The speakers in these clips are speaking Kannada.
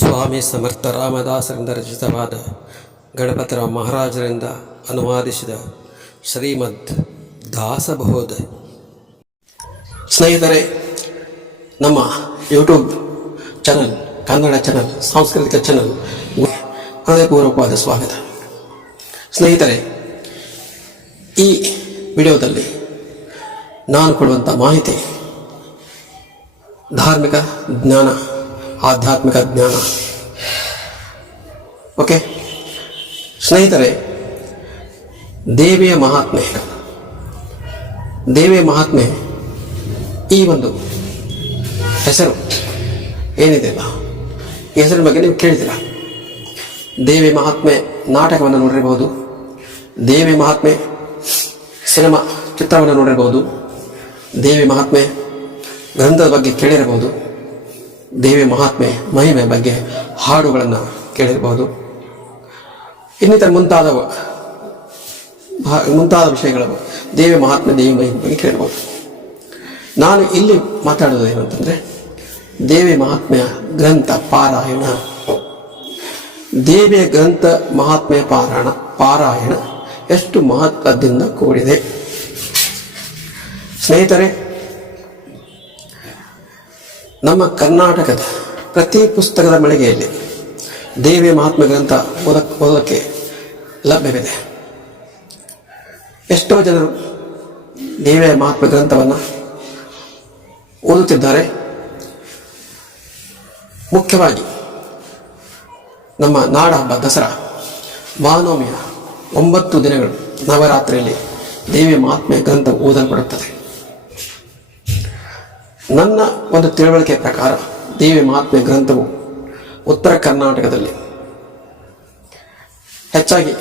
ಸ್ವಾಮಿ ಸಮರ್ಥ ರಾಮದಾಸರಿಂದ ರಚಿತವಾದ ಗಣಪತರಾವ್ ಮಹಾರಾಜರಿಂದ ಅನುವಾದಿಸಿದ ಶ್ರೀಮದ್ ದಾಸಬೋಧ. ಸ್ನೇಹಿತರೆ, ನಮ್ಮ ಯೂಟ್ಯೂಬ್ ಚಾನಲ್, ಕನ್ನಡ ಚಾನಲ್, ಸಾಂಸ್ಕೃತಿಕ ಚಾನಲ್ ಹೃದಯಪೂರ್ವಕವಾದ ಸ್ವಾಗತ. ಸ್ನೇಹಿತರೆ, ಈ ವಿಡಿಯೋದಲ್ಲಿ ನಾನು ಕೊಡುವಂಥ ಮಾಹಿತಿ ಧಾರ್ಮಿಕ ಜ್ಞಾನ, ಆಧ್ಯಾತ್ಮಿಕ ಜ್ಞಾನ. ಓಕೆ ಸ್ನೇಹಿತರೆ, ದೇವಿಯ ಮಹಾತ್ಮೆ, ದೇವಿಯ ಮಹಾತ್ಮೆ ಈ ಒಂದು ಹೆಸರು ಏನಿದೆ ಅಲ್ಲ, ಈ ಹೆಸರಿನ ಬಗ್ಗೆ ನೀವು ಕೇಳಿದ್ದೀರ. ದೇವಿ ಮಹಾತ್ಮೆ ನಾಟಕವನ್ನು ನೋಡಿರಬಹುದು, ದೇವಿ ಮಹಾತ್ಮೆ ಸಿನಿಮಾ ಚಿತ್ರವನ್ನು ನೋಡಿರಬಹುದು, ದೇವಿ ಮಹಾತ್ಮೆ ಗ್ರಂಥದ ಬಗ್ಗೆ ಕೇಳಿರಬಹುದು, ದೇವಿ ಮಹಾತ್ಮೆ ಮಹಿಮೆ ಬಗ್ಗೆ ಹಾಡುಗಳನ್ನು ಕೇಳಿರಬಹುದು, ಇನ್ನಿತರ ಮುಂತಾದ ವಿಷಯಗಳ ದೇವಿ ಮಹಾತ್ಮೆ, ದೇವಿ ಮಹಿಮೆ ಬಗ್ಗೆ ಕೇಳಿರಬಹುದು. ನಾನು ಇಲ್ಲಿ ಮಾತಾಡೋದು ಏನಂತಂದರೆ, ದೇವಿ ಮಹಾತ್ಮೆಯ ಗ್ರಂಥ ಪಾರಾಯಣ, ದೇವಿಯ ಗ್ರಂಥ ಮಹಾತ್ಮೆಯ ಪಾರಾಯಣ ಎಷ್ಟು ಮಹತ್ವದಿಂದ ಕೂಡಿದೆ. ಸ್ನೇಹಿತರೆ, ನಮ್ಮ ಕರ್ನಾಟಕದ ಪ್ರತಿ ಪುಸ್ತಕದ ಮಳಿಗೆಯಲ್ಲಿ ದೇವಿಯ ಮಹಾತ್ಮ ಗ್ರಂಥ ಓದೋಕ್ಕೆ ಲಭ್ಯವಿದೆ. ಎಷ್ಟೋ ಜನರು ದೇವಿಯ ಮಹಾತ್ಮ ಗ್ರಂಥವನ್ನು ಓದುತ್ತಿದ್ದಾರೆ. ಮುಖ್ಯವಾಗಿ ನಮ್ಮ ನಾಡ ಹಬ್ಬ ದಸರಾ ಮಹಾನವಮಿಯ 9 ದಿನಗಳು ನವರಾತ್ರಿಯಲ್ಲಿ ದೇವಿಯ ಮಹಾತ್ಮೆ ಗ್ರಂಥ ಓದಲ್ಪಡುತ್ತದೆ. ನನ್ನ ಒಂದು ತಿಳುವಳಿಕೆ ಪ್ರಕಾರ ದೇವಿ ಮಹಾತ್ಮೆ ಗ್ರಂಥವು ಉತ್ತರ ಕರ್ನಾಟಕದಲ್ಲಿ ಹೆಚ್ಚಾಗಿ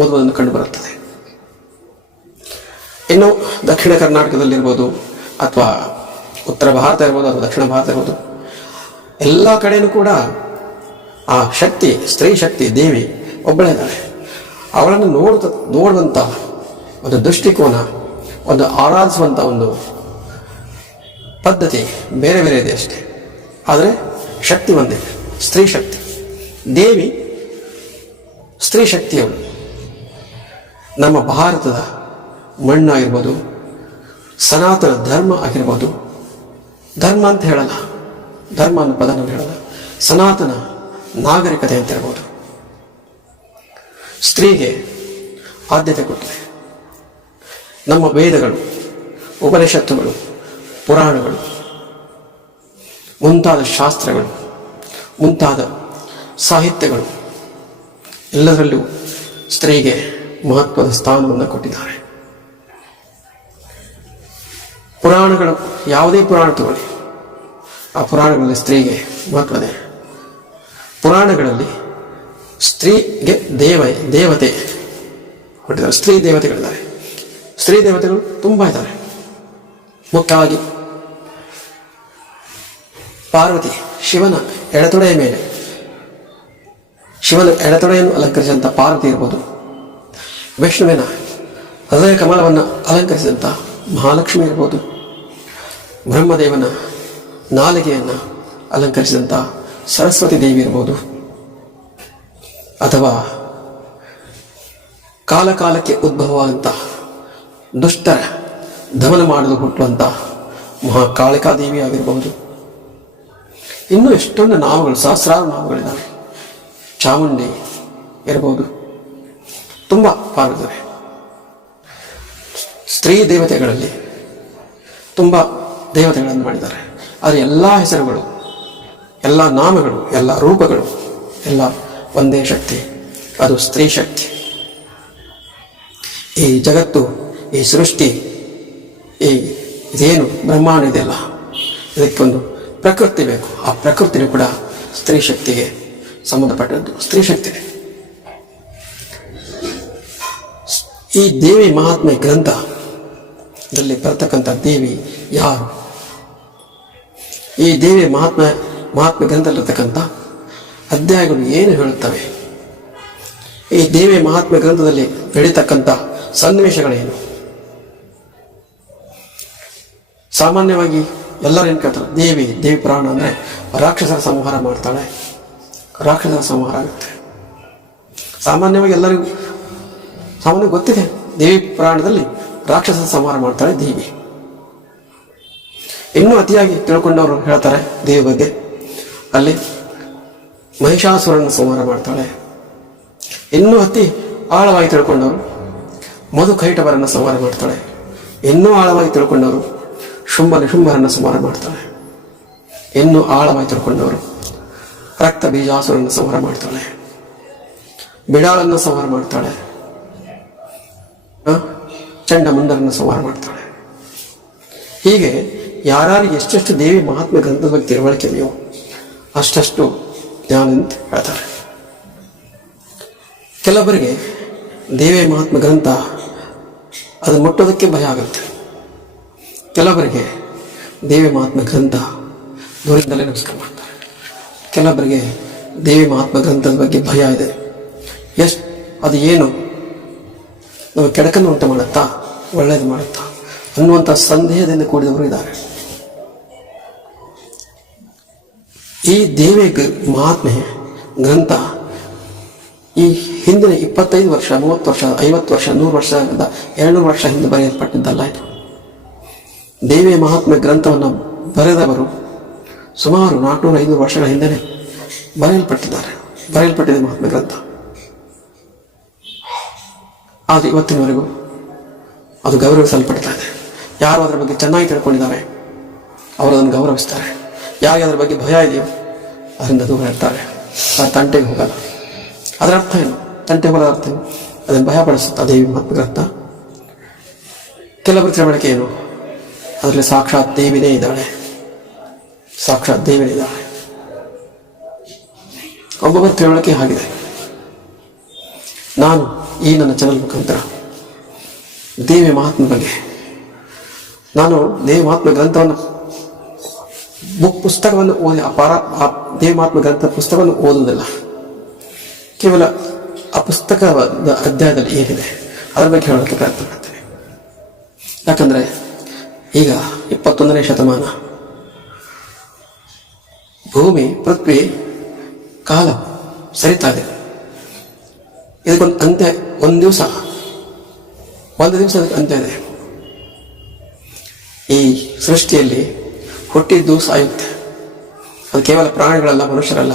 ಓದುವುದನ್ನು ಕಂಡುಬರುತ್ತದೆ. ಇನ್ನು ದಕ್ಷಿಣ ಕರ್ನಾಟಕದಲ್ಲಿರ್ಬೋದು, ಅಥವಾ ಉತ್ತರ ಭಾರತ ಇರ್ಬೋದು, ಅಥವಾ ದಕ್ಷಿಣ ಭಾರತ ಇರ್ಬೋದು, ಎಲ್ಲ ಕಡೆಯೂ ಕೂಡ ಆ ಶಕ್ತಿ, ಸ್ತ್ರೀ ಶಕ್ತಿ ದೇವಿ ಒಬ್ಬಳೇ ಇದ್ದಾಳೆ. ಅವಳನ್ನು ನೋಡುವಂಥ ಒಂದು ದೃಷ್ಟಿಕೋನ, ಒಂದು ಆರಾಧಿಸುವಂಥ ಒಂದು ಪದ್ಧತಿ ಬೇರೆ ಬೇರೆ ಇದೆ ಅಷ್ಟೇ. ಆದರೆ ಶಕ್ತಿ ಒಂದೇ, ಸ್ತ್ರೀ ಶಕ್ತಿ. ದೇವಿ ಸ್ತ್ರೀ ಶಕ್ತಿಯವಳು. ನಮ್ಮ ಭಾರತದ ಮಣ್ಣು ಆಗಿರ್ಬೋದು, ಸನಾತನ ಧರ್ಮ ಆಗಿರ್ಬೋದು, ಧರ್ಮ ಅಂತ ಹೇಳಲ್ಲ, ಧರ್ಮ ಅನ್ನೋ ಪದ ನಾನು ಹೇಳಲ್ಲ, ಸನಾತನ ನಾಗರಿಕತೆ ಅಂತ ಹೇಳ್ಬೋದು, ಸ್ತ್ರೀಗೆ ಆದ್ಯತೆ ಕೊಟ್ಟಿದೆ. ನಮ್ಮ ವೇದಗಳು, ಉಪನಿಷತ್ತುಗಳು, ಪುರಾಣಗಳು, ಮುಂತಾದ ಶಾಸ್ತ್ರಗಳು, ಮುಂತಾದ ಸಾಹಿತ್ಯಗಳು ಎಲ್ಲದರಲ್ಲೂ ಸ್ತ್ರೀಗೆ ಮಹತ್ವದ ಸ್ಥಾನವನ್ನು ಕೊಟ್ಟಿದ್ದಾರೆ. ಪುರಾಣಗಳು, ಯಾವುದೇ ಪುರಾಣ ತಗೊಳ್ಳಿ, ಆ ಪುರಾಣಗಳಲ್ಲಿ ಸ್ತ್ರೀಗೆ ಮಹತ್ವದೆ. ಪುರಾಣಗಳಲ್ಲಿ ಸ್ತ್ರೀಗೆ ದೇವತೆ ಕೊಟ್ಟಿದ್ದಾರೆ, ಸ್ತ್ರೀ ದೇವತೆಗಳಿದ್ದಾರೆ. ಸ್ತ್ರೀ ದೇವತೆಗಳು ತುಂಬ ಇದ್ದಾರೆ. ಮುಖ್ಯವಾಗಿ ಪಾರ್ವತಿ, ಶಿವನ ಎಡತೊಡೆಯ ಮೇಲೆ, ಶಿವನ ಎಡತೊಡೆಯನ್ನು ಅಲಂಕರಿಸಿದಂಥ ಪಾರ್ವತಿ ಇರ್ಬೋದು, ವಿಷ್ಣುವಿನ ಹೃದಯ ಕಮಲವನ್ನು ಅಲಂಕರಿಸಿದಂಥ ಮಹಾಲಕ್ಷ್ಮಿ ಇರ್ಬೋದು, ಬ್ರಹ್ಮದೇವನ ನಾಲಿಗೆಯನ್ನು ಅಲಂಕರಿಸಿದಂಥ ಸರಸ್ವತಿ ದೇವಿ ಇರ್ಬೋದು, ಅಥವಾ ಕಾಲಕಾಲಕ್ಕೆ ಉದ್ಭವವಾದಂಥ ದುಷ್ಟರ ದಮನ ಮಾಡಲು ಹುಟ್ಟುವಂಥ ಮಹಾಕಾಳಿಕಾದೇವಿ ಆಗಿರಬಹುದು. ಇನ್ನೂ ಎಷ್ಟೊಂದು ನಾಮಗಳು, ಸಹಸ್ರಾರು ನಾಮಗಳಿದ್ದಾವೆ. ಚಾಮುಂಡಿ ಇರಬಹುದು, ತುಂಬ ಪಾಲ್ಗೊಳ್ಳುತ್ತವೆ. ಸ್ತ್ರೀ ದೇವತೆಗಳಲ್ಲಿ ತುಂಬ ದೇವತೆಗಳನ್ನು ಮಾಡಿದ್ದಾರೆ. ಆದರೆ ಎಲ್ಲ ಹೆಸರುಗಳು, ಎಲ್ಲ ನಾಮಗಳು, ಎಲ್ಲ ರೂಪಗಳು ಎಲ್ಲ ಒಂದೇ ಶಕ್ತಿ, ಅದು ಸ್ತ್ರೀ ಶಕ್ತಿ. ಈ ಜಗತ್ತು, ಈ ಸೃಷ್ಟಿ, ಇದೇನು ಬ್ರಹ್ಮಾಂಡ ಇದೆಯಲ್ಲ, ಇದಕ್ಕೊಂದು ಪ್ರಕೃತಿ ಬೇಕು. ಆ ಪ್ರಕೃತಿನೂ ಕೂಡ ಸ್ತ್ರೀ ಶಕ್ತಿಗೆ ಸಂಬಂಧಪಟ್ಟದ್ದು, ಸ್ತ್ರೀ ಶಕ್ತಿ. ಈ ದೇವಿ ಮಹಾತ್ಮೆ ಗ್ರಂಥದಲ್ಲಿ ಬರ್ತಕ್ಕಂಥ ದೇವಿ ಯಾರು? ಈ ದೇವಿ ಮಹಾತ್ಮೆ ಗ್ರಂಥದಲ್ಲಿರ್ತಕ್ಕಂಥ ಅಧ್ಯಾಯಗಳು ಏನು ಹೇಳುತ್ತವೆ? ಈ ದೇವಿ ಮಹಾತ್ಮೆ ಗ್ರಂಥದಲ್ಲಿ ನಡೀತಕ್ಕಂಥ ಸನ್ನಿವೇಶಗಳೇನು? ಸಾಮಾನ್ಯವಾಗಿ ಎಲ್ಲರೂ ಏನು ಕೇಳ್ತಾರೆ, ದೇವಿ ಪ್ರಾಣ ಅಂದರೆ ರಾಕ್ಷಸರ ಸಂಹಾರ ಮಾಡ್ತಾಳೆ, ರಾಕ್ಷಸರ ಸಂಹಾರ ಆಗುತ್ತೆ. ಸಾಮಾನ್ಯವಾಗಿ ಎಲ್ಲರಿಗೂ ಗೊತ್ತಿದೆ, ದೇವಿ ಪುರಾಣದಲ್ಲಿ ರಾಕ್ಷಸರ ಸಂಹಾರ ಮಾಡ್ತಾಳೆ ದೇವಿ. ಇನ್ನೂ ಅತಿಯಾಗಿ ತಿಳ್ಕೊಂಡವರು ಹೇಳ್ತಾರೆ ದೇವಿ ಬಗ್ಗೆ, ಅಲ್ಲಿ ಮಹಿಷಾಸುರನ ಸಂಹಾರ ಮಾಡ್ತಾಳೆ. ಇನ್ನೂ ಅತಿ ಆಳವಾಗಿ ತಿಳ್ಕೊಂಡವರು ಮಧುಕೈಟವರನ್ನು ಸಂಹಾರ ಮಾಡ್ತಾಳೆ. ಇನ್ನೂ ಆಳವಾಗಿ ತಿಳ್ಕೊಂಡವರು ಶುಂಭರನ್ನು ಸಂಹಾರ ಮಾಡ್ತಾಳೆ. ಇನ್ನೂ ಆಳವಾಗಿ ತಿಳ್ಕೊಂಡವರು ರಕ್ತ ಬೀಜಾಸುರನ್ನು ಸಂಹಾರ ಮಾಡ್ತಾಳೆ. ಬಿಡಾಳನ್ನು ಸಂಹಾರ ಮಾಡ್ತಾಳೆ. ಚಂಡಮುಂಡರನ್ನು ಸಂಹಾರ ಮಾಡ್ತಾಳೆ. ಹೀಗೆ ಯಾರು ಎಷ್ಟೆಷ್ಟು ದೇವಿ ಮಹಾತ್ಮ ಗ್ರಂಥದ ಬಗ್ಗೆ ತಿಳುವಳಿಕೆ ಇದೆಯೋ ಅಷ್ಟಷ್ಟು ಜ್ಞಾನ ಅಂತ ಹೇಳ್ತಾರೆ. ಕೆಲವರಿಗೆ ದೇವಿ ಮಹಾತ್ಮ ಗ್ರಂಥ ಅದು ಮುಟ್ಟೋದಕ್ಕೆ ಭಯ ಆಗುತ್ತೆ. ಕೆಲವರಿಗೆ ದೇವಿ ಮಹಾತ್ಮ ಗ್ರಂಥ ದೂರದಿಂದಲೇ ನಮಸ್ಕಾರ ಮಾಡ್ತಾರೆ. ಕೆಲವರಿಗೆ ದೇವಿ ಮಹಾತ್ಮ ಗ್ರಂಥದ ಬಗ್ಗೆ ಭಯ ಇದೆ. ಅದು ಏನು ನಾವು ಕೆಡಕನ್ನು ಉಂಟು ಮಾಡುತ್ತಾ ಒಳ್ಳೇದು ಮಾಡುತ್ತಾ ಅನ್ನುವಂಥ ಸಂದೇಹದಿಂದ ಕೂಡಿದವರು ಇದ್ದಾರೆ. ಈ ದೇವಿ ಮಹಾತ್ಮೆ ಗ್ರಂಥ ಈ ಹಿಂದಿನ 25 ವರ್ಷ 30 ವರ್ಷ 50 ವರ್ಷ 100 ವರ್ಷ 200 ವರ್ಷ ಹಿಂದೆ ಬರೆಯಲ್ಪಟ್ಟಿದ್ದಲ್ಲ. ಇದು ದೇವಿಯ ಮಹಾತ್ಮೆ ಗ್ರಂಥವನ್ನು ಬರೆದವರು ಸುಮಾರು 400-500 ವರ್ಷಗಳ ಹಿಂದೆನೆ ಬರೆಯಲ್ಪಟ್ಟಿದೆ ಮಹಾತ್ಮೆ ಗ್ರಂಥ. ಆದರೆ ಇವತ್ತಿನವರೆಗೂ ಅದು ಗೌರವಿಸಲ್ಪಡ್ತಾ ಇದೆ. ಯಾರು ಅದರ ಬಗ್ಗೆ ಚೆನ್ನಾಗಿ ತಿಳ್ಕೊಂಡಿದ್ದಾರೆ ಅವರು ಅದನ್ನು ಗೌರವಿಸ್ತಾರೆ. ಯಾರಿಗೆ ಅದರ ಬಗ್ಗೆ ಭಯ ಇದೆಯೋ ಅದರಿಂದ ದೂರ ಇರ್ತಾರೆ. ಅದು ತಂಟೆಗೆ ಹೋಗಲ್ಲ. ಅದರ ಅರ್ಥ ಏನು? ತಂಟೆಗೆ ಹೋಗೋದ ಅರ್ಥ ಏನು? ಅದನ್ನು ಭಯಪಡಿಸುತ್ತಾ ದೇವಿ ಮಹಾತ್ಮ ಗ್ರಂಥ. ಕೆಲವರ ತಿಳುವಳಿಕೆ ಏನು? ಅದರಲ್ಲಿ ಸಾಕ್ಷಾತ್ ದೇವಿನೇ ಇದ್ದಾಳೆ. ಒಬ್ಬೊಬ್ಬರ ತಿಳುವಳಿಕೆ ಆಗಿದೆ. ನಾನು ಈ ನನ್ನ ಚಾನಲ್ ಮುಖಾಂತರ ದೇವಿ ಮಹಾತ್ಮ ಬಗ್ಗೆ, ನಾನು ದೇವಿ ಮಹಾತ್ಮ ಗ್ರಂಥವನ್ನು ಪುಸ್ತಕವನ್ನು ಓದಿ ದೇವಿ ಮಹಾತ್ಮ ಗ್ರಂಥ ಪುಸ್ತಕವನ್ನು ಓದುವುದಿಲ್ಲ. ಕೇವಲ ಆ ಪುಸ್ತಕದ ಅಧ್ಯಾಯದಲ್ಲಿ ಏನಿದೆ ಅದರ ಬಗ್ಗೆ ಹೇಳೋಕ್ಕೆ ಪ್ರಯತ್ನ ಮಾಡ್ತೇನೆ. ಯಾಕಂದರೆ ಈಗ 21ನೇ ಶತಮಾನ, ಭೂಮಿ ಪೃಥ್ವಿ ಕಾಲ ಸರಿತಾ ಇದೆ. ಇದಕ್ಕೊಂದು ಅಂತ್ಯ, ಒಂದು ದಿವಸ ಅದಕ್ಕೆ ಅಂತ್ಯ ಇದೆ. ಈ ಸೃಷ್ಟಿಯಲ್ಲಿ ಹುಟ್ಟಿದ್ದು ಸಾಯುತ್ತೆ. ಅದು ಕೇವಲ ಪ್ರಾಣಿಗಳಲ್ಲ, ಮನುಷ್ಯರಲ್ಲ,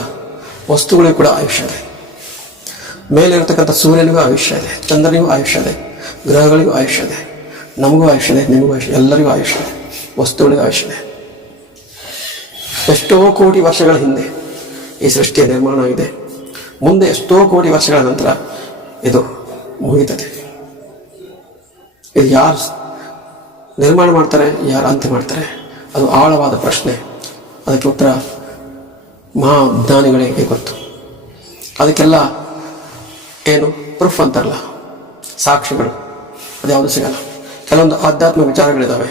ವಸ್ತುಗಳಿಗೂ ಕೂಡ ಆಯುಷ್ಯ ಇದೆ. ಮೇಲೆ ಇರತಕ್ಕಂಥ ಸೂರ್ಯನಿಗೂ ಆಯುಷ್ಯ ಇದೆ, ಚಂದ್ರನಿಗೂ ಆಯುಷ್ಯ ಇದೆ, ಗ್ರಹಗಳಿಗೂ ಆಯುಷ್ಯ ಇದೆ, ನಮಗೂ ಆಯುಷ್ಯ ಇದೆ, ನಿಮಗೂ ಆಯುಷ್ಯ, ಎಲ್ಲರಿಗೂ ಆಯುಷ್ಯ ಇದೆ, ವಸ್ತುಗಳಿಗೂ ಆಯುಷ್ಯ ಇದೆ. ಎಷ್ಟೋ ಕೋಟಿ ವರ್ಷಗಳ ಹಿಂದೆ ಈ ಸೃಷ್ಟಿಯ ನಿರ್ಮಾಣ ಆಗಿದೆ. ಮುಂದೆ ಎಷ್ಟೋ ಕೋಟಿ ವರ್ಷಗಳ ನಂತರ ಇದು ಮುಗಿತದೆ. ಇದು ಯಾರು ನಿರ್ಮಾಣ ಮಾಡ್ತಾರೆ, ಯಾರು ಅಂತ್ಯ ಮಾಡ್ತಾರೆ, ಅದು ಆಳವಾದ ಪ್ರಶ್ನೆ. ಅದಕ್ಕೆ ಉತ್ತರ ಮಹಾಜ್ಞಾನಿಗಳಿಗೆ ಗೊತ್ತು. ಅದಕ್ಕೆಲ್ಲ ಏನು ಪ್ರೂಫ್ ಅಂತಾರಲ್ಲ, ಸಾಕ್ಷಿಗಳು, ಅದ್ಯಾವುದು ಸಿಗಲ್ಲ. ಕೆಲವೊಂದು ಆಧ್ಯಾತ್ಮಿಕ ವಿಚಾರಗಳಿದ್ದಾವೆ,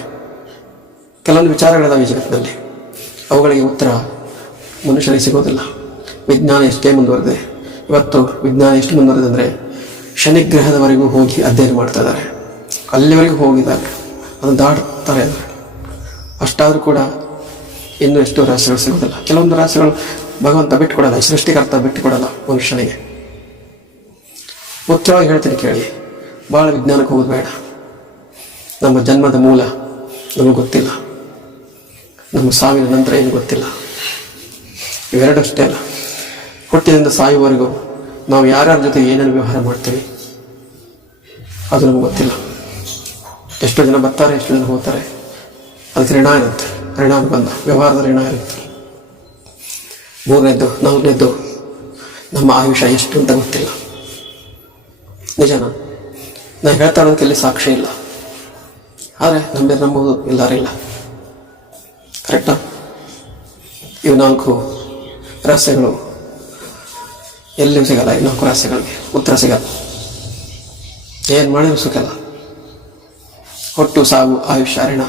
ಕೆಲವೊಂದು ವಿಚಾರಗಳಿದ್ದಾವೆ ಈ ಜಗತ್ತಿನಲ್ಲಿ. ಅವುಗಳಿಗೆ ಉತ್ತರ ಮನುಷ್ಯರಿಗೆ ಸಿಗೋದಿಲ್ಲ. ವಿಜ್ಞಾನ ಎಷ್ಟೇ ಮುಂದುವರೆದಿದೆ, ಇವತ್ತು ವಿಜ್ಞಾನ ಎಷ್ಟು ಮುಂದುವರೆದಿದೆ ಅಂದರೆ ಶನಿಗ್ರಹದವರೆಗೂ ಹೋಗಿ ಅಧ್ಯಯನ ಮಾಡ್ತಾ ಇದ್ದಾರೆ. ಅಲ್ಲಿವರೆಗೂ ಹೋಗಿದ್ದಾರೆ, ಅದನ್ನು ದಾಟ್ತಾರೆ ಇದ್ದಾರೆ. ಅಷ್ಟಾದರೂ ಕೂಡ ಇನ್ನೂ ಎಷ್ಟೋ ರಹಸ್ಯಗಳು ಸಿಗೋದಿಲ್ಲ. ಕೆಲವೊಂದು ರಹಸ್ಯಗಳು ಭಗವಂತ ಬಿಟ್ಟುಕೊಡಲ್ಲ, ಸೃಷ್ಟಿಕರ್ತ ಬಿಟ್ಟುಕೊಡಲ್ಲ ಮನುಷ್ಯನಿಗೆ. ಮುಖ್ಯವಾಗಿ ಹೇಳ್ತೀನಿ ಕೇಳಿ, ಭಾಳ ವಿಜ್ಞಾನಕ್ಕೆ ಹೋಗೋದು ಬೇಡ. ನಮ್ಮ ಜನ್ಮದ ಮೂಲ ನಮಗೆ ಗೊತ್ತಿಲ್ಲ, ನಮ್ಮ ಸಾವಿನ ನಂತರ ಏನು ಗೊತ್ತಿಲ್ಲ. ಇವೆರಡಷ್ಟೇ ಅಲ್ಲ, ಹುಟ್ಟಿನಿಂದ ಸಾಯುವವರೆಗೂ ನಾವು ಯಾರ್ಯಾರ ಜೊತೆ ಏನೇನು ವ್ಯವಹಾರ ಮಾಡ್ತೀವಿ ಅದು ನಮ್ಗೆ ಗೊತ್ತಿಲ್ಲ. ಎಷ್ಟೋ ಜನ ಬರ್ತಾರೆ, ಎಷ್ಟೋ ಜನ ಹೋಗ್ತಾರೆ. ಅದಕ್ಕೆ ಋಣ ಇರುತ್ತೆ, ಋಣಾನುಬಂಧ, ವ್ಯವಹಾರದ ಋಣ ಇರುತ್ತೆ. 3ನೇದ್ದು 4ನೇದ್ದು ನಮ್ಮ ಆಯುಷ್ಯ ಎಷ್ಟು ಅಂತ ಗೊತ್ತಿಲ್ಲ. ನಿಜನಾ? ನಾನು ಹೇಳ್ತಾ ಇರೋದಕ್ಕೆ ಇಲ್ಲಿ ಸಾಕ್ಷಿ ಇಲ್ಲ, ಆದರೆ ನಂಬೋದು ಎಲ್ಲರಿಲ್ಲ. ಕರೆಕ್ಟಾ? ಇವು 4 ರಹಸ್ಯಗಳು ಎಲ್ಲಿಯೂ ಸಿಗಲ್ಲ. ಈ 4 ರಹಸ್ಯಗಳಿಗೆ ಉತ್ತರ ಸಿಗಲ್ಲ. ಏನು ಮಾಡಿದ್ರು ಸಿಗಲ್ಲ. ಹುಟ್ಟು, ಸಾವು, ಆಯುಷ್ಯ, ಋಣ,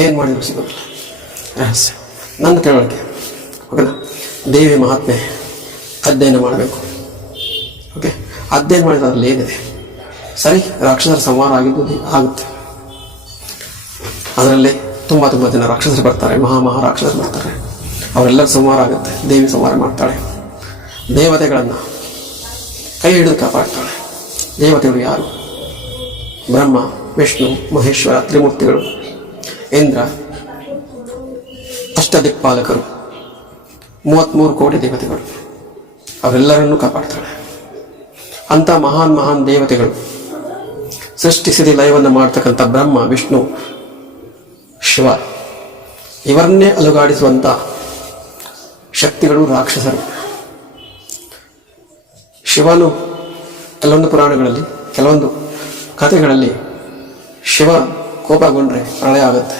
ಏನು ಮಾಡಿದ್ರು ಸಿಗೋದಿಲ್ಲ. ರಹಸ್ಯ ನನ್ನ ತಿಳುವಳಿಕೆ. ಓಕೆನಾ? ದೇವಿ ಮಹಾತ್ಮೆ ಅಧ್ಯಯನ ಮಾಡಬೇಕು. ಓಕೆ, ಅಧ್ಯಯನ ಮಾಡಿದ್ರೆ ಅದರಲ್ಲಿ ಏನಿದೆ? ಸರಿ, ರಾಕ್ಷಸರ ಸಂಹಾರ ಆಗಿದ್ದು ಆಗುತ್ತೆ. ಅದರಲ್ಲಿ ತುಂಬ ಜನ ರಾಕ್ಷಸರು ಬರ್ತಾರೆ, ಮಹಾ ರಾಕ್ಷಸರು ಬರ್ತಾರೆ. ಅವರೆಲ್ಲರ ಸಂಹಾರ ಆಗುತ್ತೆ. ದೇವಿ ಸಂಹಾರ ಮಾಡ್ತಾಳೆ. ದೇವತೆಗಳನ್ನು ಕೈ ಹಿಡಿದು ಕಾಪಾಡ್ತಾಳೆ. ದೇವತೆಗಳು ಯಾರು? ಬ್ರಹ್ಮ, ವಿಷ್ಣು, ಮಹೇಶ್ವರ, ತ್ರಿಮೂರ್ತಿಗಳು, ಇಂದ್ರ, ಅಷ್ಟದಿಕ್ಪಾಲಕರು, 33 ಕೋಟಿ ದೇವತೆಗಳು, ಅವರೆಲ್ಲರನ್ನೂ ಕಾಪಾಡ್ತಾಳೆ. ಅಂಥ ಮಹಾನ್ ದೇವತೆಗಳು, ಸೃಷ್ಟಿಸಿದ ಲಯವನ್ನು ಮಾಡ್ತಕ್ಕಂಥ ಬ್ರಹ್ಮ, ವಿಷ್ಣು, ಶಿವ, ಇವರನ್ನೇ ಅಲುಗಾಡಿಸುವಂಥ ಶಕ್ತಿಗಳು ರಾಕ್ಷಸರು. ಶಿವನು ಕೆಲವೊಂದು ಪುರಾಣಗಳಲ್ಲಿ, ಕೆಲವೊಂದು ಕಥೆಗಳಲ್ಲಿ ಶಿವ ಕೋಪಗೊಂಡ್ರೆ ಪ್ರಳಯ ಆಗುತ್ತೆ.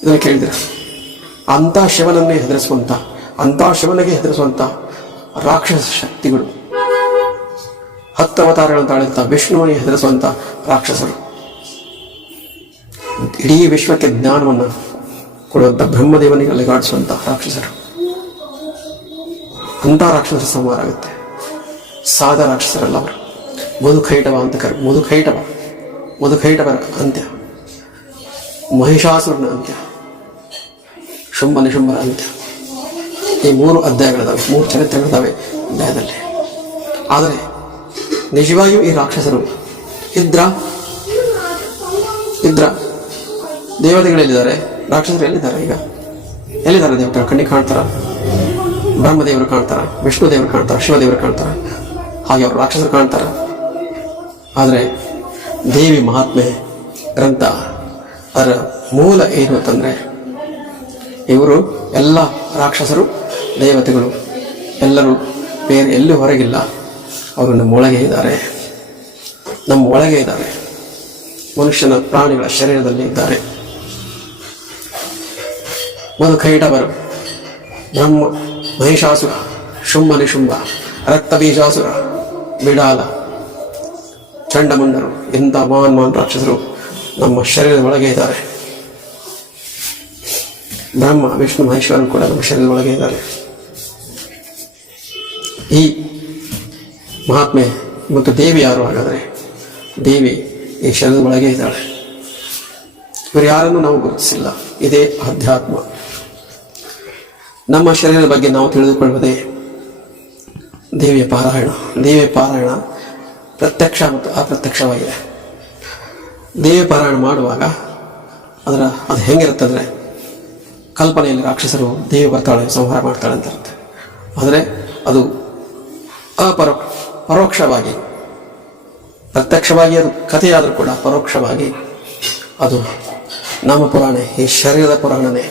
ಇದನ್ನು ಕೇಳಿದ್ರೆ ಅಂಥ ಶಿವನನ್ನೇ ಹೆದರಿಸುವಂಥ, ಅಂಥ ಶಿವನಿಗೆ ಹೆದರಿಸುವಂಥ ರಾಕ್ಷಸ ಶಕ್ತಿಗಳು, 10 ಅವತಾರಗಳನ್ನು ತಾಳಿದಂಥ ವಿಷ್ಣುವಿಗೆ ಹೆದರಿಸುವಂಥ ರಾಕ್ಷಸರು, ಇಡೀ ವಿಶ್ವಕ್ಕೆ ಜ್ಞಾನವನ್ನು ಕೊಡುವಂಥ ಬ್ರಹ್ಮದೇವನಿಗೆ ಅಲೆಗಾಡಿಸುವಂಥ ರಾಕ್ಷಸರು. ಅಂಥ ರಾಕ್ಷಸರ ಸಂಹಾರ ಆಗುತ್ತೆ. ಸಾದ ರಾಕ್ಷಸರಲ್ಲ ಅವರು. ಮಧುಕೈಟವ ಅಂತ ಮಧುಕೈಟವರ ಅಂತ್ಯ, ಮಹಿಷಾಸುರನ ಅಂತ್ಯ, ಶುಂಭ ನಿಶುಂಭರ ಅಂತ್ಯ. ಈ 3 ಅಧ್ಯಾಯಗಳಿದಾವೆ, 3 ಚರಿತ್ರೆಗಳಿದ್ದಾವೆ ಅಧ್ಯಾಯದಲ್ಲಿ. ಆದರೆ ನಿಜವಾಗಿಯೂ ಈ ರಾಕ್ಷಸರು ಇದ್ರ ದೇವತೆಗಳೆಲ್ಲಿದ್ದಾರೆ? ರಾಕ್ಷಸರು ಎಲ್ಲಿದ್ದಾರೆ? ಈಗ ಎಲ್ಲಿದ್ದಾರೆ? ದೇವತೆಗಳು ಕಣ್ಣಿಗೆ ಕಾಣ್ತಾರ? ಬ್ರಹ್ಮದೇವರು ಕಾಣ್ತಾರ? ವಿಷ್ಣು ದೇವರು ಕಾಣ್ತಾರ? ಶಿವದೇವರು ಕಾಣ್ತಾರ? ಹಾಗೆ ಅವರು ರಾಕ್ಷಸರು ಕಾಣ್ತಾರ? ಆದರೆ ದೇವಿ ಮಹಾತ್ಮೆ ಗ್ರಂಥ ಅದರ ಮೂಲ ಏನು ಅಂತಂದರೆ, ಇವರು ಎಲ್ಲ ರಾಕ್ಷಸರು, ದೇವತೆಗಳು ಎಲ್ಲರೂ ಬೇರೆ ಎಲ್ಲೂ ಹೊರಗಿಲ್ಲ. ಅವರು ನಮ್ಮ ಒಳಗೆ ಇದ್ದಾರೆ, ನಮ್ಮ ಒಳಗೆ ಇದ್ದಾರೆ. ಮನುಷ್ಯನ ಪ್ರಾಣಿಗಳ ಶರೀರದಲ್ಲಿ ಇದ್ದಾರೆ. ಮಧುಕೈಟವರು, ಬ್ರಹ್ಮ, ಮಹಿಷಾಸುರ, ಶುಂಭ ನಿಶುಂಭ, ರಕ್ತಬೀಜಾಸುರ, ಬಿಡಾಲ, ಚಂಡಮುಂಡರು, ಇಂಥ ಮಹಾನ್ ರಾಕ್ಷಸರು ನಮ್ಮ ಶರೀರದ ಒಳಗೆ ಇದ್ದಾರೆ. ಬ್ರಹ್ಮ, ವಿಷ್ಣು, ಮಹೇಶ್ವರನು ಕೂಡ ನಮ್ಮ ಶರೀರದ ಒಳಗೆ ಇದ್ದಾರೆ. ಈ ಮಹಾತ್ಮೆ ಮತ್ತು ದೇವಿ ಯಾರು? ಹಾಗಾದರೆ ದೇವಿ ಈ ಶರೀರದ ಒಳಗೆ ಇದ್ದಾಳೆ. ಇವರು ಯಾರನ್ನು ನಾವು ಗುರುತಿಸಿಲ್ಲ. ಇದೇ ಅಧ್ಯಾತ್ಮ. ನಮ್ಮ ಶರೀರದ ಬಗ್ಗೆ ನಾವು ತಿಳಿದುಕೊಳ್ಳುವುದೇ ದೇವಿಯ ಪಾರಾಯಣ. ದೇವಿಯ ಪಾರಾಯಣ ಪ್ರತ್ಯಕ್ಷ ಮತ್ತು ಅಪ್ರತ್ಯಕ್ಷವಾಗಿದೆ. ದೇವಿಯ ಪಾರಾಯಣ ಮಾಡುವಾಗ ಅದು ಹೆಂಗಿರುತ್ತಂದರೆ, ಕಲ್ಪನೆಯಲ್ಲಿ ರಾಕ್ಷಸರು ದೇವಿ ಬರ್ತಾಳೆ, ಸಂಹಾರ ಮಾಡ್ತಾಳೆ ಅಂತ ಇರುತ್ತೆ. ಆದರೆ ಅದು ಪರೋಕ್ಷವಾಗಿ, ಪ್ರತ್ಯಕ್ಷವಾಗಿ ಅದು ಕಥೆಯಾದರೂ ಕೂಡ ಪರೋಕ್ಷವಾಗಿ ಅದು ನಮ್ಮ ಪುರಾಣ, ಈ ಶರೀರದ ಪುರಾಣನೇ.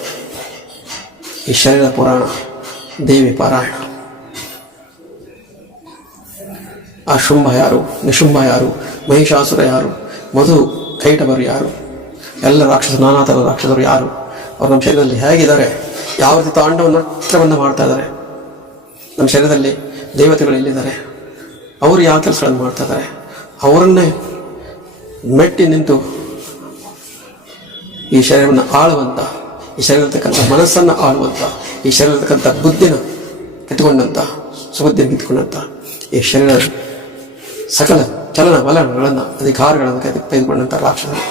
ಈ ಶರೀರದ ಪುರಾಣ ದೇವಿ ಪಾರಾಯಣ. ಆ ಶುಂಭ ಯಾರು, ನಿಶುಂಭ ಯಾರು, ಮಹಿಷಾಸುರ ಯಾರು, ಮಧು ಕೈಟವರು ಯಾರು, ಎಲ್ಲ ರಾಕ್ಷಸರು, ನಾನಾ ಥರದ ರಾಕ್ಷಸರು ಯಾರು, ಅವರು ನಮ್ಮ ಶರೀರದಲ್ಲಿ ಹೇಗಿದ್ದಾರೆ, ಯಾವ ರೀತಿ ತಾಂಡವನ್ನು ನೃತ್ಯವನ್ನು ಮಾಡ್ತಾ ಇದ್ದಾರೆ, ನಮ್ಮ ಶರೀರದಲ್ಲಿ ದೇವತೆಗಳು ಎಲ್ಲಿದ್ದಾರೆ, ಅವರು ಯಾವ ಕೆಲಸಗಳನ್ನು ಮಾಡ್ತಾ ಇದ್ದಾರೆ, ಅವರನ್ನೇ ಮೆಟ್ಟಿ ನಿಂತು ಈ ಶರೀರವನ್ನು ಆಳುವಂಥ, ಈ ಶರೀರತಕ್ಕಂಥ ಮನಸ್ಸನ್ನು ಆಳುವಂಥ, ಈ ಶರೀರತಕ್ಕಂಥ ಬುದ್ಧಿನ ಕಿತ್ಕೊಂಡಂಥ, ಸುಬುದ್ಧಿಯನ್ನು ಕಿತ್ಕೊಂಡಂಥ ಈ ಶರೀರದ ಸಕಲ ಚಲನ ಬಲಗಳನ್ನು, ಅಧಿಕಾರಗಳನ್ನು ತೆಗೆದುಕೊಂಡಂಥ ರಾಕ್ಷಸರು,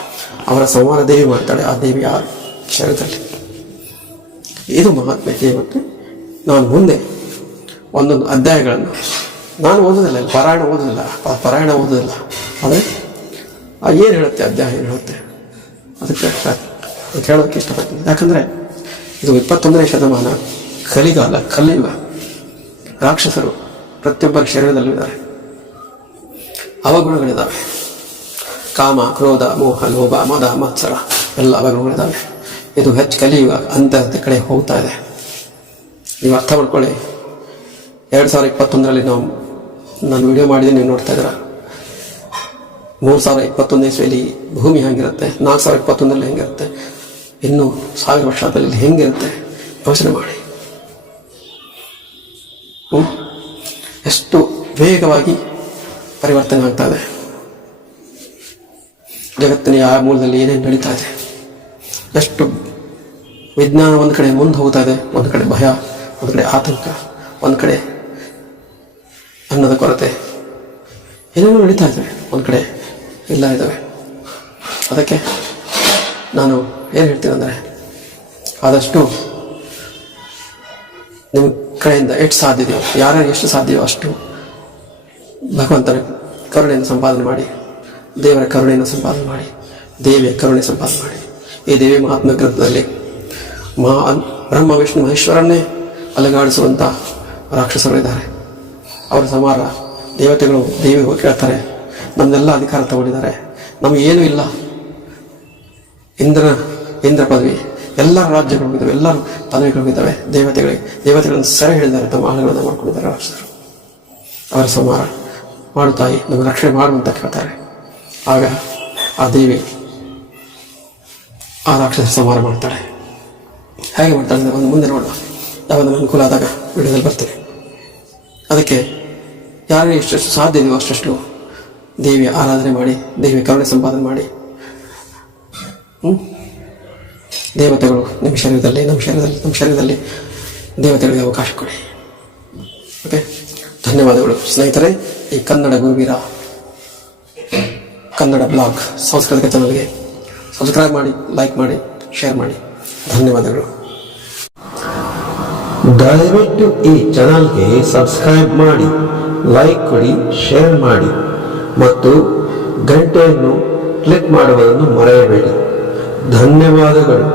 ಅವರ ಸಂಹಾರ ದೇವಿ ಮಾಡ್ತಾಳೆ. ಆ ದೇವಿ ಆ ಶರೀರದಲ್ಲಿ. ಇದು ಮಹಾತ್ಮೆ ದೇವತೆ. ನಾನು ಮುಂದೆ ಒಂದೊಂದು ಅಧ್ಯಾಯಗಳನ್ನು ನಾನು ಓದೋದಿಲ್ಲ, ಪಾರಾಯಣ ಓದೋದಿಲ್ಲ. ಆದರೆ ಏನು ಹೇಳುತ್ತೆ ಅಧ್ಯಾಯ, ಏನು ಹೇಳುತ್ತೆ ಅದಕ್ಕೆ ಹೇಳೋದಕ್ಕೆ ಇಷ್ಟಪಡ್ತೀನಿ. ಯಾಕಂದರೆ ಇದು 21ನೇ ಶತಮಾನ, ಕಲಿಗಾಲ, ಕಲಿಯುಗ. ರಾಕ್ಷಸರು ಪ್ರತಿಯೊಬ್ಬರ ಶರೀರದಲ್ಲೂ ಇದ್ದಾರೆ. ಅವಗುಣಗಳಿದ್ದಾವೆ. ಕಾಮ, ಕ್ರೋಧ, ಮೋಹ, ಲೋಭ, ಮದ, ಮತ್ಸರ ಎಲ್ಲ ಅವಗುಣಗಳಿದ್ದಾವೆ. ಇದು ಹೆಚ್ಚು ಕಲಿಯುಗ ಅಂತ ಕಡೆ ಹೋಗ್ತಾ ಇದೆ. ನೀವು ಅರ್ಥ ಮಾಡ್ಕೊಳ್ಳಿ. 2021ರಲ್ಲಿ ನಾನು ವಿಡಿಯೋ ಮಾಡಿದ್ದೀನಿ, ನೀವು ನೋಡ್ತಾ ಇದ್ದೀರ. 3021ನೇ ಇಸ್ವಿಯಲ್ಲಿ ಭೂಮಿ ಹೆಂಗಿರುತ್ತೆ, 4021ರಲ್ಲಿ ಹೆಂಗಿರುತ್ತೆ, ಇನ್ನು 1000 ವರ್ಷದಲ್ಲಿ ಹೆಂಗಿರುತ್ತೆ ಯೋಚನೆ ಮಾಡಿ. ಎಷ್ಟು ವೇಗವಾಗಿ ಪರಿವರ್ತನೆ ಆಗ್ತಾ ಇದೆ. ಜಗತ್ತಿನ ಯಾವ ಮೂಲದಲ್ಲಿ ಏನೇನು ನಡೀತಾ ಇದೆ, ಎಷ್ಟು ವಿಜ್ಞಾನ ಒಂದು ಕಡೆ ಮುಂದೆ ಹೋಗ್ತಾ ಇದೆ, ಒಂದು ಕಡೆ ಭಯ, ಒಂದು ಕಡೆ ಆತಂಕ, ಒಂದು ಕಡೆ ಅನ್ನದ ಕೊರತೆ, ಏನೇನೋ ನಡೀತಾ ಇದ್ದಾವೆ, ಒಂದು ಕಡೆ ಇಲ್ಲ ಇದ್ದಾವೆ. ಅದಕ್ಕೆ ನಾನು ಏನು ಹೇಳ್ತೀನಿ ಅಂದರೆ, ಆದಷ್ಟು ನಿಮಗೆ ಕಡೆಯಿಂದ ಎಷ್ಟು ಸಾಧ್ಯದೆಯೋ ಯಾರ್ಯಾರು ಎಷ್ಟು ಸಾಧ್ಯವೋ ಅಷ್ಟು ಭಗವಂತನ ಕರುಣೆಯನ್ನು ಸಂಪಾದನೆ ಮಾಡಿ, ದೇವರ ಕರುಣೆಯನ್ನು ಸಂಪಾದನೆ ಮಾಡಿ, ದೇವಿಯ ಕರುಣೆ ಸಂಪಾದನೆ ಮಾಡಿ. ಈ ದೇವಿ ಮಹಾತ್ಮ ಗ್ರಂಥದಲ್ಲಿ ಬ್ರಹ್ಮ ವಿಷ್ಣು ಮಹೇಶ್ವರನ್ನೇ ಅಲುಗಾಡಿಸುವಂಥ ರಾಕ್ಷಸರು ಇದ್ದಾರೆ. ಅವರ ಸಮಾರ ದೇವತೆಗಳು ದೇವಿ ಹೋಗಿ ಕೇಳ್ತಾರೆ, ನಮ್ದೆಲ್ಲ ಅಧಿಕಾರ ತಗೊಂಡಿದ್ದಾರೆ, ನಮಗೇನೂ ಇಲ್ಲ. ಇಂದ್ರ ಪದವಿ ಎಲ್ಲ ರಾಜ್ಯಗಳು ಹೋಗಿದ್ದಾವೆ, ಎಲ್ಲ ಪದವಿಗಳು ಹೋಗಿದ್ದಾವೆ. ದೇವತೆಗಳನ್ನು ಸೆರೆ ಹಿಡಿದ್ದಾರೆ, ತಮ್ಮ ಆಳುಗಳನ್ನು ಮಾಡ್ಕೊಂಡಿದ್ದಾರೆ ರಾಕ್ಷಸರು. ಅವರ ಸಂಹಾರ ಮಾಡು ತಾಯಿ, ನಮ್ಮ ರಕ್ಷಣೆ ಮಾಡುವಂತ ಕೇಳ್ತಾರೆ. ಆಗ ಆ ದೇವಿ ಆ ರಾಕ್ಷಸ ಸಂಹಾರ ಮಾಡ್ತಾಳೆ. ಹೇಗೆ ಮಾಡ್ತಾಳೆ ಅಂದರೆ ಒಂದು ಮುಂದೆ ನೋಡುವ, ಯಾವಾಗ ಅನುಕೂಲ ಆದಾಗ ವಿಡಿಯೋದಲ್ಲಿ ಬರ್ತೀನಿ. ಅದಕ್ಕೆ ಯಾರು ಎಷ್ಟೆಷ್ಟು ಸಾಧ್ಯ ಇದೆಯೋ ಅಷ್ಟೆಷ್ಟು ದೇವಿಯ ಆರಾಧನೆ ಮಾಡಿ, ದೇವಿಯ ಕರುಣೆ ಸಂಪಾದನೆ ಮಾಡಿ. ದೇವತೆಗಳು ನಮ್ಮ ಶರೀರದಲ್ಲಿ ದೇವತೆಗಳಿಗೆ ಅವಕಾಶ ಕೊಡಿ. ಓಕೆ, ಧನ್ಯವಾದಗಳು ಸ್ನೇಹಿತರೆ. ಈ ಕನ್ನಡ ಗುರುವೀರ ಕನ್ನಡ ಬ್ಲಾಗ್ ಸಾಂಸ್ಕೃತಿಕ ಚಾನಲ್ಗೆ ಸಬ್ಸ್ಕ್ರೈಬ್ ಮಾಡಿ, ಲೈಕ್ ಮಾಡಿ, ಶೇರ್ ಮಾಡಿ. ಧನ್ಯವಾದಗಳು. ದಯವಿಟ್ಟು ಈ ಚಾನಲ್ಗೆ ಸಬ್ಸ್ಕ್ರೈಬ್ ಮಾಡಿ, ಲೈಕ್ ಕೊಡಿ, ಶೇರ್ ಮಾಡಿ ಮತ್ತು ಗಂಟೆಯನ್ನು ಕ್ಲಿಕ್ ಮಾಡುವುದನ್ನು ಮರೆಯಬೇಡಿ. ಧನ್ಯವಾದಗಳು.